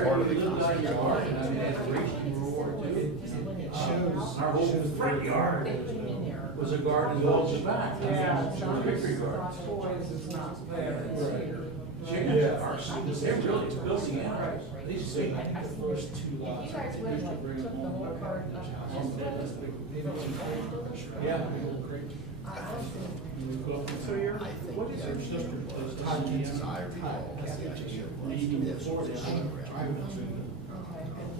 part of the concept. Our whole front yard was a garden all the back. Yeah, It was a victory garden. boys, it's not there. Chickens are, they're really building animals. These things. There's two lots. You guys went like took the whole card up. Yeah. So you're, I think what is your sister? Hopkins' I recall was the idea was this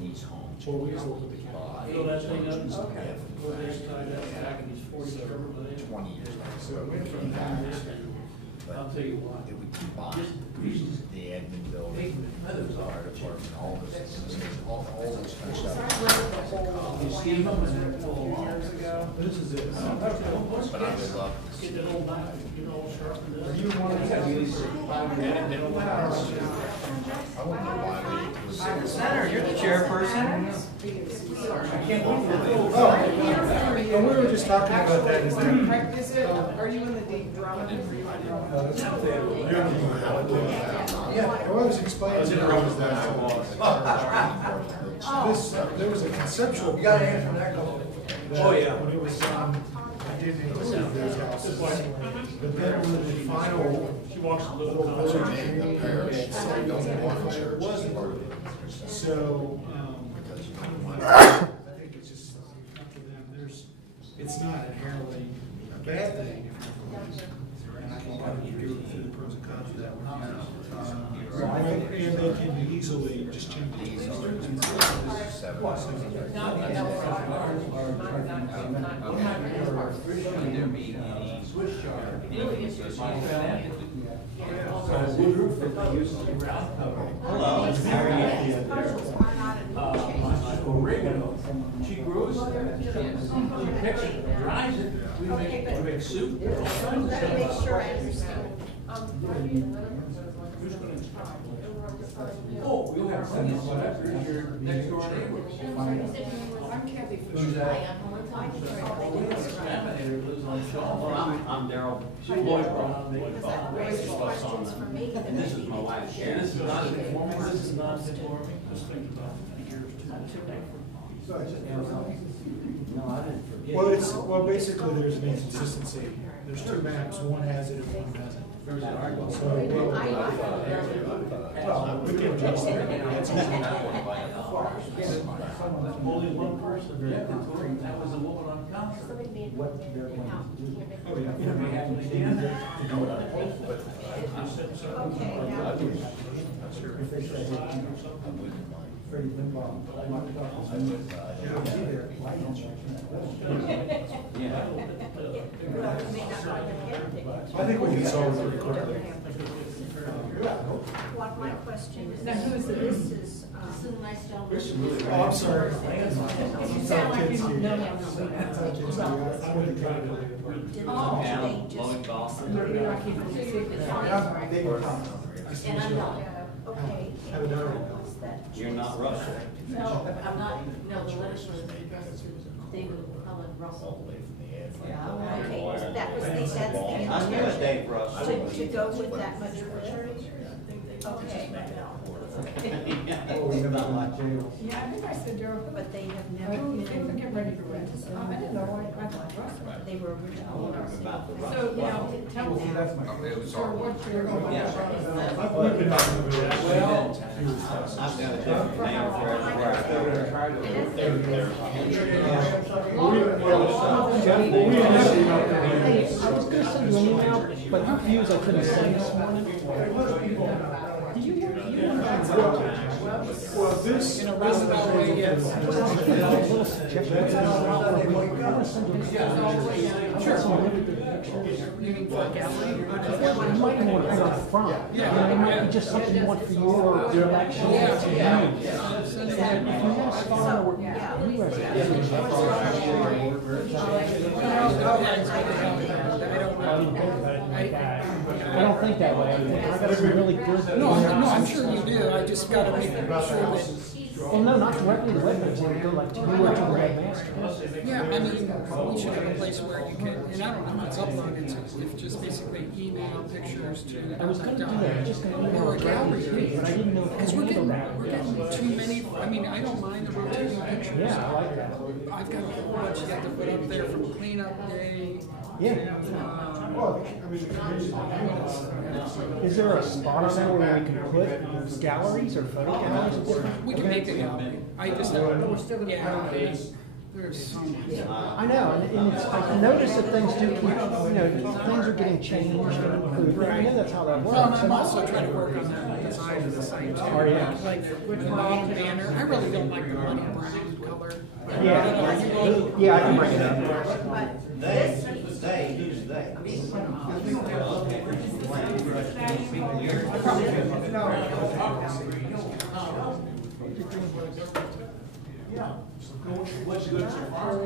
he's home. Well, we just looked at the calendar. Fill that thing up. Okay. Well, they tied that back and he's 40. 20 years ago. So it went from that to. I'll tell you what. It would combine the admin building, the fire department, all those kind of stuff. You steam them and they're full of Years ago. This is it. But I would love to see. Get that old knife, you know, sharpen it. You want to have these 5 minutes? I wonder why we was. Senator, you're the chairperson. I can't wait for it. Oh, we were just talking about that. Is it, are you in the deep drama? Yeah, I was explaining to her that there was a conceptual. You got an answer that goal. Oh, yeah. When it was, I didn't include those houses. But then when the final. She walks a little Those are made in the parish, so they don't want a church. Wasn't part of it. So, Because you don't want. I think it's just up to them. It's not inherently a bad thing. And I can kind of agree with the pros and cons of that one. And they can be easily just change these. Hello. My oregano, she grows it, she picks it, dries it, we make soup. All kinds of Let me make stuff. sure I understand. Oh, you'll have plenty of stuff after your next door neighbor. I'm Kathy Who's that? Oh, We have a contaminator lives on Shaw. I'm Daryl. Lloyd Brown. because that raises questions for me. And this is my wife, Sharon. This is not conforming, this is not conforming. Just think about years No, I didn't forget. Well, basically, there's an inconsistency. There's two maps, one has it and one doesn't. So, well, we can adjust that. Only one person objected to it, and that was a woman on council. What they're going to do. Oh, yeah. You know, we had it again. I think we can solve it quickly. What my question is. Now, who is it? This is a nice gentleman. Oh, I'm sorry. You sound like you don't know him. I wouldn't try to. Didn't change Lloyd just. Boston. You're not keeping the secret. And I'm not. Okay. Have a diary. You're not Russell. No, I'm not, no, the letters were addressed to David Cullen Russell. Okay, that was the, that's the I knew it, Dave Russell. To go with that much further? Okay. Oh, you're not like jail. Yeah, I think I said Daryl. But they have never Oh, been. things are getting ready to rent. I didn't know, I thought Russell. They were originally in our city. About the Russell. So now, tell me. So what you're going Yeah. We've been talking about that. Well, I've got a different name for everywhere I Hey, I was gonna send you an email, but your views I couldn't send this morning. Did you hear? Well, this. In a roundabout way, yes. A little suggestion. I'm gonna send you. Sure. Some really good pictures. You mean for a gallery? You might want to put up front. You know, it might be just something you want for your election. If you have a scholar with you I don't think that way. I got some really good. No, I'm sure you do, I just gotta make sure that. Well, no, not directly to weapons, it would go like to you or to the headmaster. Yeah, I mean, we should have a place where you can, and I don't know what's uploaded, so if just basically email pictures to. I was gonna do that, I was just gonna email Or a it gallery, directly to you, but I didn't know if because you we're handle getting, that. we're getting too many, I mean, I don't mind the rotating pictures. Yeah, I like that. I've got a whole bunch you have to put up there from cleanup day. Yeah. Well, I mean, the community. Is there a spot on there where we can put galleries or photo galleries of different? We can make a gallery. I just have, yeah, I don't know. There's some. I know, and it's, I notice that things do keep, things are getting changed and improved. I know that's how that works. Well, and I'm also trying to work on the design of the site too. Oh, yeah. Like the main banner, I really don't like the money brown color. Yeah, yeah, I can bring it up. Who's they? What's good so far?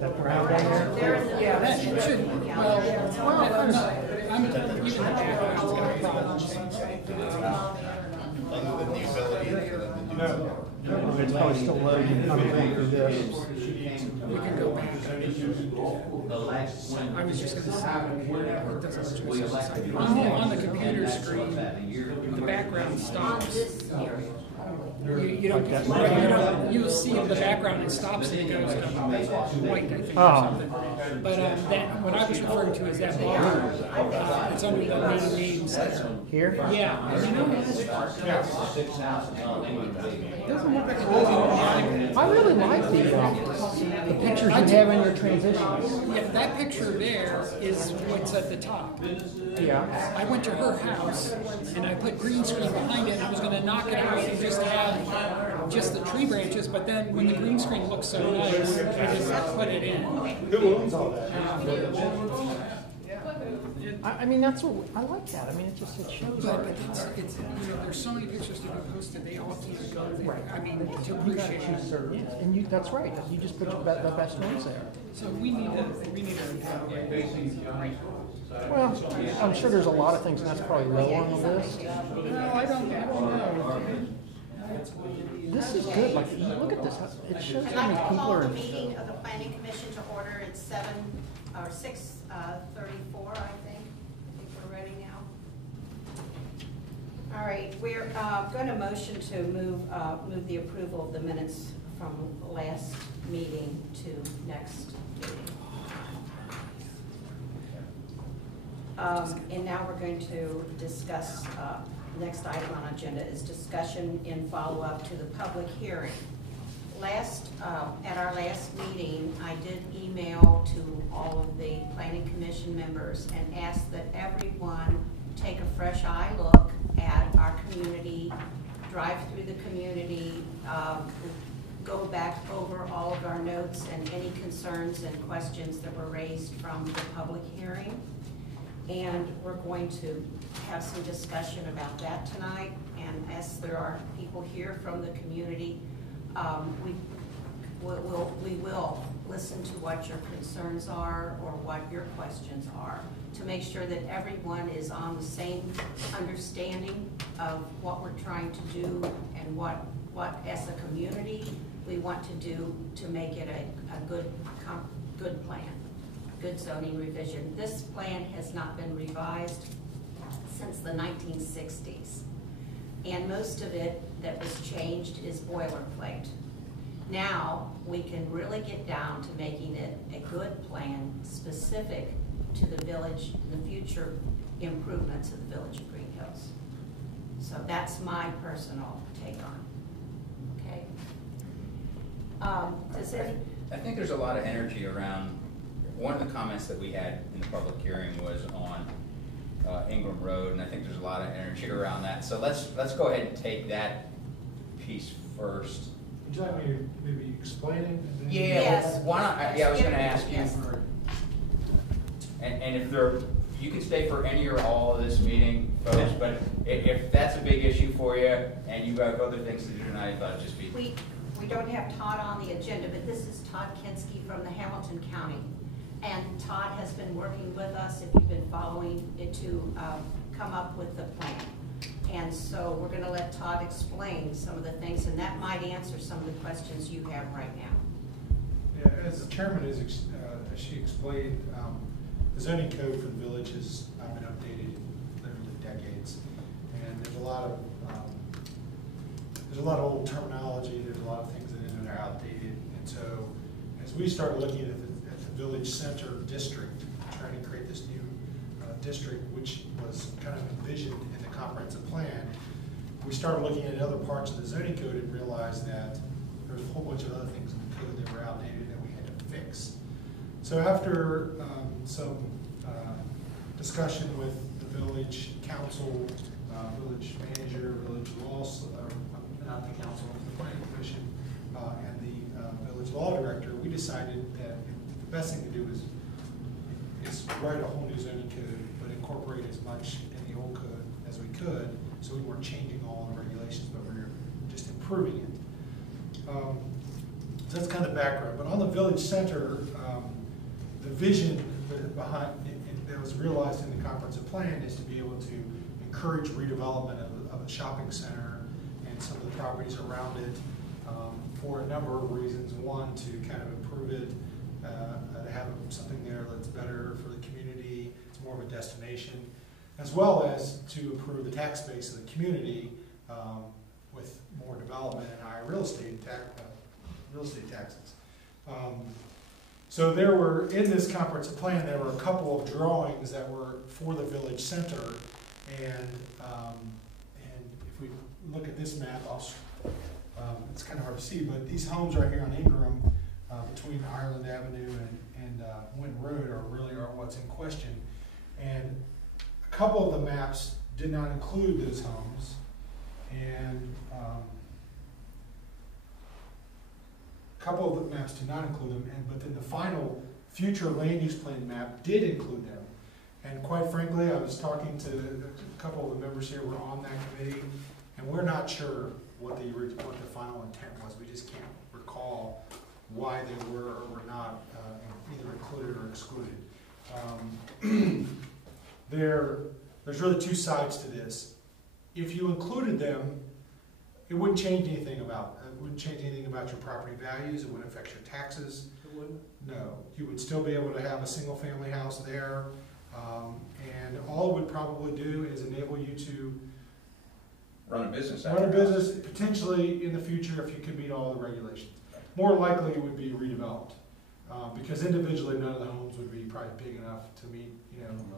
That brown down there? Yeah, that should, well, I'm even the background's got problems. Other than the ability to do It's probably still loading. I'm going through this. We can go back. I was just gonna say, it doesn't choose. On the computer screen, the background stops. You don't, you'll see the background, it stops and it goes to white, I think, or something. But that, what I was referring to is that bar, it's under the meeting names. Here? Yeah, and you know, it doesn't look like it does automatically. I really like the pictures you have in your transitions. Yeah, that picture there is what's at the top. Yeah. I went to her house and I put green screen behind it and I was gonna knock it out and just have just the tree branches, but then when the green screen looks so nice, I just put it in. Who owns all that? I mean, that's what, I like that. I mean, it shows. But it's there's so many pictures to be posted, they all can't go there. I mean, to appreciate it. And you, that's right. You just put the best ones there. So we need to Well, I'm sure there's a lot of things, and that's probably low on the list. no, I don't know. This is good. Like, look at this. It shows I'd how like many to people call are. the meeting of the planning commission to order. It's 6:34, I think. I think we're ready now. All right, we're going to motion to move the approval of the minutes from last meeting to next meeting. And now we're going to discuss, next item on agenda is discussion in follow-up to the public hearing. At our last meeting, I did email to all of the planning commission members and asked that everyone take a fresh eye look at our community, drive through the community, go back over all of our notes and any concerns and questions that were raised from the public hearing. And we're going to have some discussion about that tonight. And as there are people here from the community, we will listen to what your concerns are or what your questions are to make sure that everyone is on the same understanding of what we're trying to do and what as a community we want to do to make it a good plan. Good zoning revision. This plan has not been revised since the 1960s. And most of it that was changed is boilerplate. Now, we can really get down to making it a good plan specific to the village, the future improvements of the village of Greenhills. So that's my personal take on it. Okay? I think there's a lot of energy around. One of the comments that we had in the public hearing was on Ingram Road, and I think there's a lot of energy around that. So let's go ahead and take that piece first. Would you like me to maybe explain it? And then- Yeah. Yes. Why not? I was going to ask you. Yes. And if you can stay for any or all of this meeting, folks. But if that's a big issue for you and you have other things to do tonight, just be. We don't have Todd on the agenda, but this is Todd Kinski from the Hamilton County. And Todd has been working with us, if you've been following it, to come up with the plan. And so we're going to let Todd explain some of the things, and that might answer some of the questions you have right now. Yeah, as the chairman as she explained, the zoning code for the village has been updated literally decades. And there's a lot of lot of old terminology, there's a lot of things that are outdated. And so as we started looking at the village center district, trying to create this new district, which was kind of envisioned in the comprehensive plan, we started looking at other parts of the zoning code and realized that there's a whole bunch of other things in the code that were outdated that we had to fix. So after some discussion with the village council, village manager, village law, not the council, the planning commission, and the village law director, we decided that the best thing to do is write a whole new zoning code, but incorporate as much in the old code as we could, so we weren't changing all the regulations, but we were just improving it. So that's kind of the background. But on the village center, the vision behind that was realized in the comprehensive plan is to be able to encourage redevelopment of a shopping center and some of the properties around it for a number of reasons. One, to kind of improve it, to have something there that's better for the community, it's more of a destination, as well as to improve the tax base of the community with more development and higher real estate taxes. So there were, in this comprehensive plan, there were a couple of drawings that were for the village center, and if we look at this map, it's kind of hard to see, but these homes right here on Ingram, between Ireland Avenue and Winton Road, are what's in question. And a couple of the maps did not include those homes, and a couple of the maps did not include them, but then the final future land use plan map did include them. And quite frankly, I was talking to a couple of the members here who were on that committee, and we're not sure what the final intent was. We just can't recall why they were or were not either included or excluded. There's really two sides to this. If you included them, it wouldn't change anything about your property values. It wouldn't affect your taxes. It wouldn't? No, you would still be able to have a single family house there, and all it would probably do is enable you to Run a business. potentially in the future if you could meet all the regulations. More likely it would be redeveloped, because individually none of the homes would be probably big enough to meet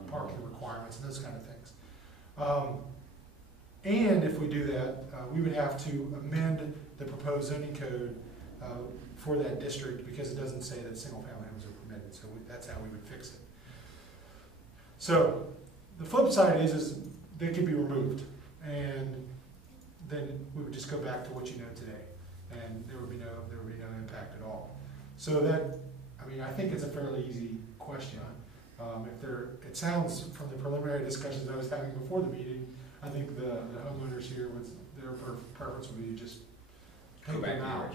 parking requirements and those kind of things. And if we do that, we would have to amend the proposed zoning code for that district, because it doesn't say that single family homes are permitted, so that's how we would fix it. So the flip side is they could be removed, and then we would just go back to what you know today, and there would be no impact at all. So that, I think it's a fairly easy question. It sounds from the preliminary discussions I was having before the meeting, I think the homeowners here, their preference would be to just take them out.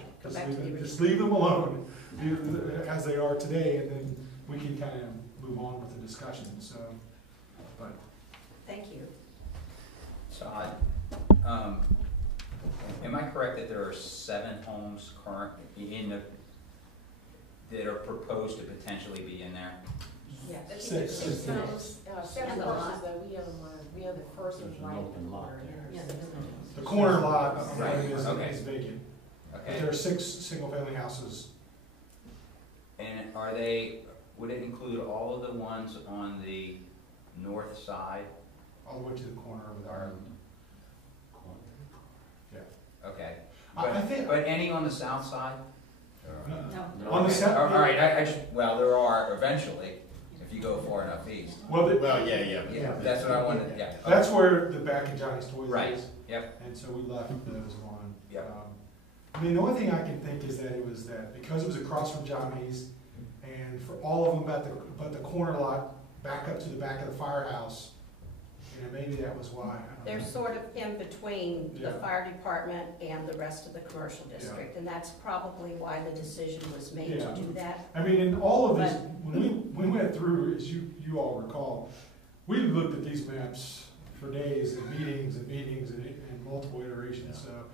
Just leave them alone as they are today, and then we can kind of move on with the discussion. So, but thank you. So am I correct that there are 7 homes currently that are proposed to potentially be in there? Yes. Six. Several houses that we have the first and right in the corner. the corner lot Right. is vacant. But Okay. there are 6 single-family houses. And would it include all of the ones on the north side? All the way to the corner of Ireland. Yeah. Okay. I think But any on the south side? No. on the Okay. south. All right, well, there are eventually, if you go far enough east. Well, Yeah, that's what I wanted, yeah. that's where the back of Johnny's Toys Right. is. Yep. And so we left those on. Yep. The only thing I can think is that it was because it was across from Johnny's, and for all of them but the corner lot back up to the back of the firehouse, maybe that was why. I don't They're know. sort of in between the Yeah. fire department and the rest of the commercial district, and that's probably why the decision was made Yeah. to do that. In all of these, when we went through, as you all recall, we looked at these maps for days and meetings and multiple iterations. So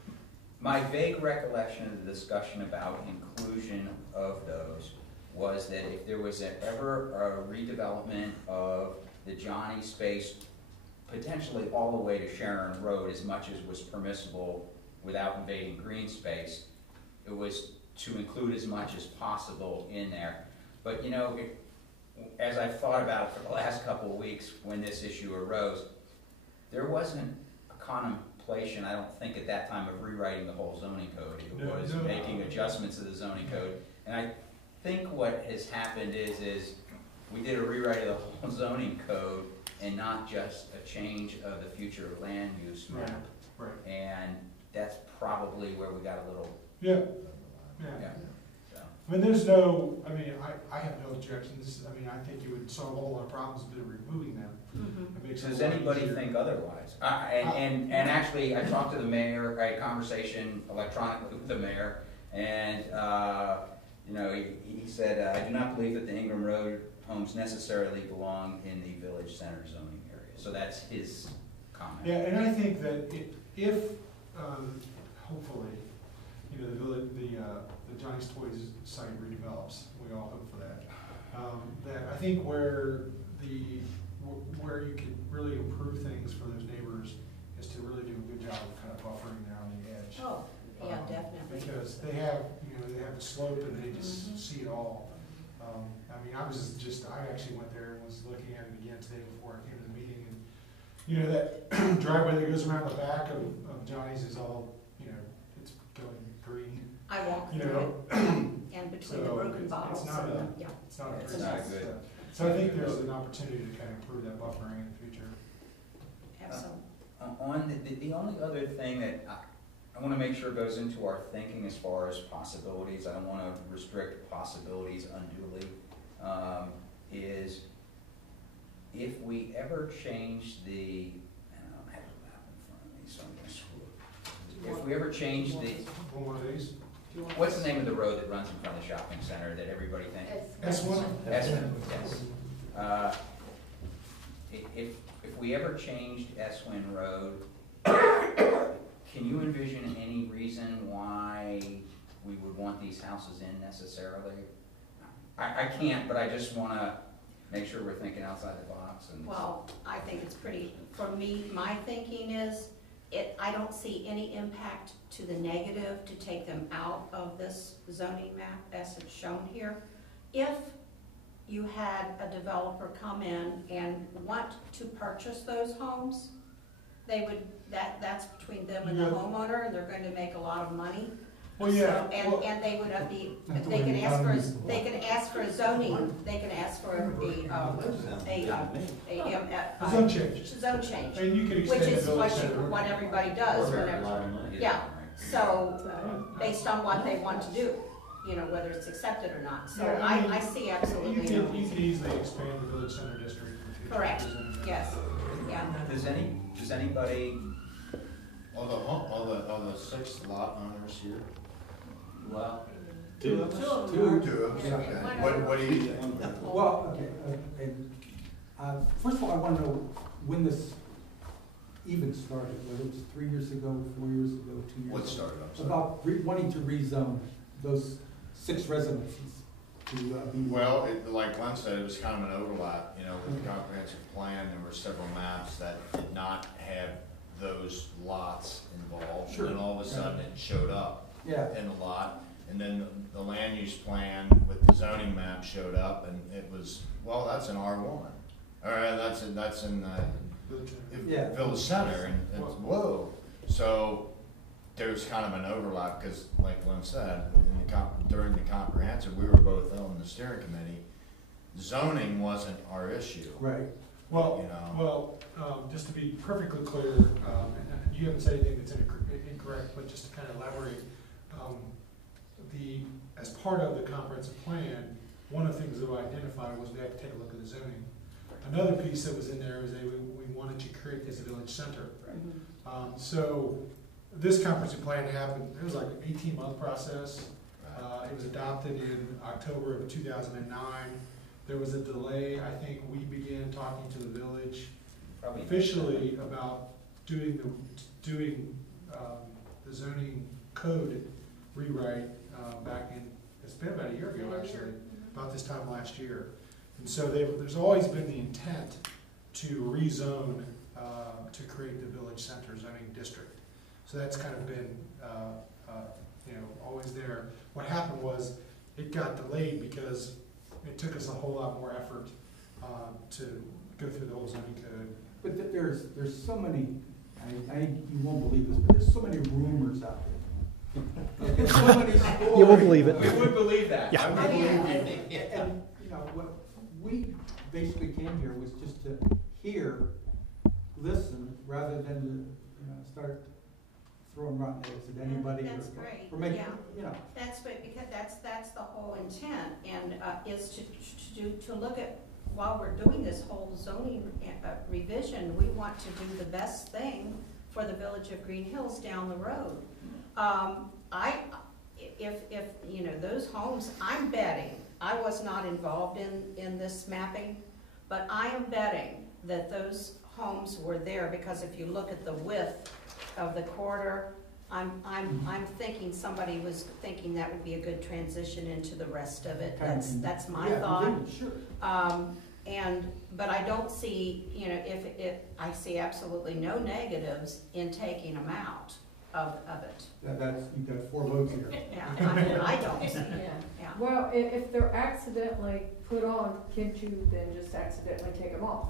My vague recollection of the discussion about inclusion of those was that if there was ever a redevelopment of the Johnny space, potentially all the way to Sharon Road, as much as was permissible without invading green space. It was to include as much as possible in there. But you know, as I've thought about it for the last couple of weeks when this issue arose, there wasn't a contemplation, I don't think at that time, of rewriting the whole zoning code. It was making adjustments to the zoning code. And I think what has happened is we did a rewrite of the whole zoning code and not just a change of the future land use map. Right. And that's probably where we got a little, Yeah. so. I mean, there's no, I mean, I have no objections. I mean, I think you would solve a whole lot of problems by removing them. It makes it Does a lot anybody easier. think otherwise? And actually, I talked to the mayor, I had a conversation electronically with the mayor, and, you know, he said, I do not believe that the Ingram Road homes necessarily belong in the village center zoning area. So that's his comment. Yeah, and I think that if hopefully, you know, the village, the Johnny's Toys site redevelops, we all hope for that. That I think where you could really improve things for those neighbors is to really do a good job of kind of buffering there on the edge. Oh, yeah, definitely. Because they have, you know, they have the slope and they just see it all. I mean, I actually went there and was looking at it again today before I came to the meeting, and, you know, that driveway that goes around the back of Johnny's is all, you know, it's going green. I walked You through know, it, and between the so broken it's bottles, not a- yeah. It's not a It's pretty not step. good. So I think there's an opportunity to kind of improve that buffering in the future. Absolutely. On the only other thing that I want to make sure goes into our thinking as far as possibilities, I don't want to restrict possibilities unduly, is if we ever change the, and I don't have a map in front of me, so I'm going to screw it. If we ever change the, One of these? what's the name of the road that runs in front of the shopping center that everybody thinks? S1? Eswin, yes. If we ever changed Eswin Road, can you envision any reason why we would want these houses in necessarily? I can't, but I just wanna make sure we're thinking outside the box and. Well, I think it's pretty, for me, my thinking is, I don't see any impact to the negative to take them out of this zoning map as it's shown here. If you had a developer come in and want to purchase those homes, they would, that's between them and the homeowner, and they're going to make a lot of money. Well, yeah. So, and they would be, they can ask for, a zoning, they can ask for a Zone change. zone change. And you can extend Which the is village center. what everybody does whenever, yeah. So, based on what they want to do, you know, whether it's accepted or not. So Yeah, I mean, I see absolutely You no. can easily expand the village center district in the future. Correct, yes, yeah. Does anybody, All the 6 lot owners here? well, Two of them, okay. What do you think? Well, okay, first of all, I want to know when this even started, whether it was 3 years ago, 4 years ago, 2 years ago. What started, I'm sorry? About wanting to rezone those 6 residences to be. Well, like Glenn said, it was kind of an overlap, you know, with the comprehensive plan, there were several maps that did not have those lots involved. Sure. And then all of a sudden it showed up Yeah. in the lot, and then the land use plan with the zoning map showed up, and it was, well, that's an R1. Or that's in Village center. Yeah. Village Center, and it's, whoa. So there's kind of an overlap, because like Glenn said, during the comprehensive, we were both on the steering committee. Zoning wasn't our issue. Right. Well, You know. just to be perfectly clear, and you haven't said anything that's incorrect, but just to kind of elaborate, as part of the comprehensive plan, one of the things that we identified was we had to take a look at the zoning. Another piece that was in there was we wanted to create this village center. So this comprehensive plan happened, it was like an 18-month process. It was adopted in October of 2009. There was a delay. I think we began talking to the village probably. officially about doing the zoning code rewrite back in, it's been about a year ago actually, about this time last year. And so there's always been the intent to rezone to create the village center zoning district. So that's kind of been, you know, always there. What happened was, it got delayed because it took us a whole lot more effort to go through the whole zoning code. But there's so many, you won't believe this, but there's so many rumors out there. There's so many stories. You won't believe it. We would believe that. Yeah. I would believe it. And, you know, what we basically came here was just to hear, listen, rather than to, you know, start throwing rotten eggs at anybody. That's or- great, Or make, yeah. you know. That's great, because that's the whole intent, and is to look at, while we're doing this whole zoning revision, we want to do the best thing for the village of Green Hills down the road. If you know, those homes, I'm betting, I was not involved in this mapping, but I am betting that those homes were there, because if you look at the width of the corridor, I'm thinking somebody was thinking that would be a good transition into the rest of it. That's my thought. Sure. But I don't see, you know, if I see absolutely no negatives in taking them out of it. You've got 4 votes here. Yeah, I mean, I don't see it. Yeah. Yeah. Well, if they're accidentally put on, can't you then just accidentally take them off?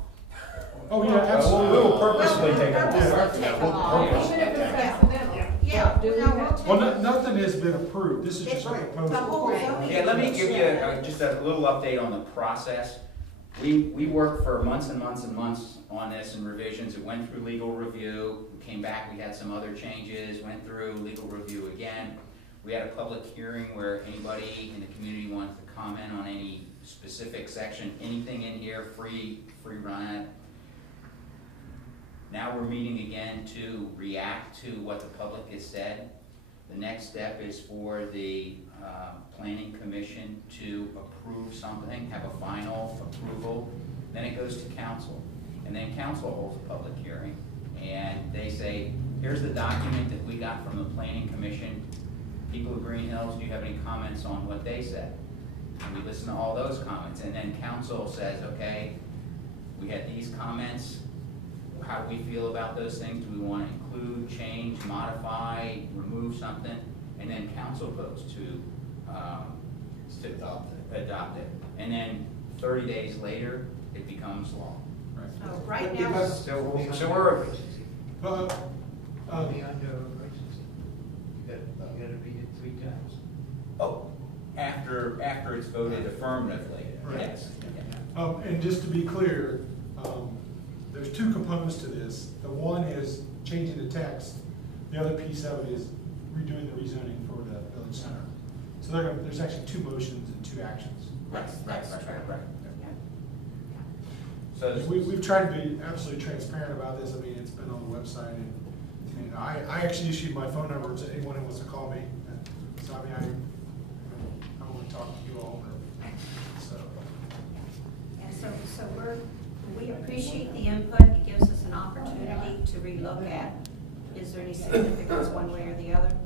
Oh, yeah, absolutely. We'll purposely take them Purposely off. take Yeah, them we'll off. purposely Even if it's take them off. accidental? Yeah, Do we no, we'll have- take. Well, nothing has been approved, this is just a The proposal. whole zoning. Yeah, let me give you just a little update on the process. We worked for months and months and months on this and revisions. It went through legal review, we came back, we had some other changes, went through legal review again. We had a public hearing where anybody in the community wanted to comment on any specific section, anything in here, free run it. Now we're meeting again to react to what the public has said. The next step is for the Planning Commission to approve something, have a final approval. Then it goes to council. And then council holds a public hearing. And they say, here's the document that we got from the Planning Commission. People of Green Hills, do you have any comments on what they said? And we listen to all those comments. And then council says, okay, we had these comments. How do we feel about those things? Do we want to include, change, modify, remove something? And then council votes to adopt it. And then 30 days later, it becomes law. So right now, So we're, You gotta read it 3 times. oh, after it's voted affirmatively, Right. yes. And just to be clear, there's 2 components to this. The one is changing the text. The other piece of it is redoing the rezoning for the village center. So there's actually 2 motions and 2 actions. that's true. Yeah. So We've tried to be absolutely transparent about this. I mean, it's been on the website, and I actually issued my phone number to anyone who wants to call me. So I mean, I want to talk to you all, but, so. And so we appreciate the input. It gives us an opportunity to relook at, is there any significance one way or the other?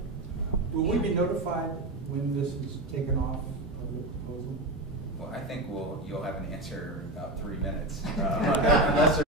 Will we be notified when this is taken off of the proposal? Well, I think you'll have an answer in about 3 minutes. Unless